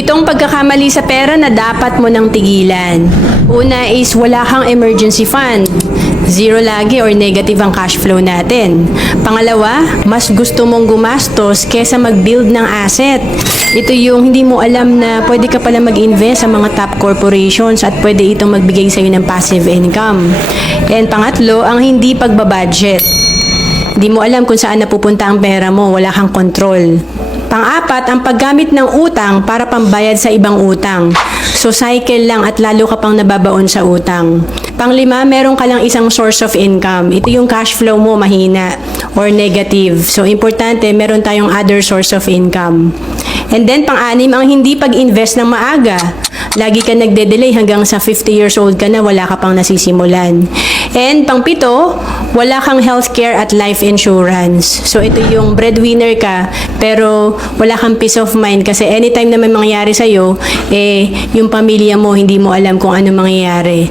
Pitong pagkakamali sa pera na dapat mo nang tigilan. Una is wala kang emergency fund. Zero lagi or negative ang cash flow natin. Pangalawa, mas gusto mong gumastos kesa mag-build ng asset. Ito yung hindi mo alam na pwede ka pala mag-invest sa mga top corporations at pwede itong magbigay sa'yo ng passive income. And pangatlo, ang hindi pagbabudget. Hindi mo alam kung saan napupunta ang pera mo, wala kang control. Pang-apat, ang paggamit ng utang para pambayad sa ibang utang. So cycle lang at lalo ka pang nababaon sa utang. Pang-lima, meron ka lang isang source of income. Ito yung cash flow mo mahina or negative. So importante, meron tayong other source of income. And then pang-anim, ang hindi pag-invest ng maaga. Lagi ka nagde-delay hanggang sa 50 years old ka na, wala ka pang nasisimulan. And pang-pito, wala kang healthcare at life insurance. So ito yung breadwinner ka, pero wala kang peace of mind kasi anytime na may mangyayari sa'yo, yung pamilya mo, hindi mo alam kung ano mangyayari.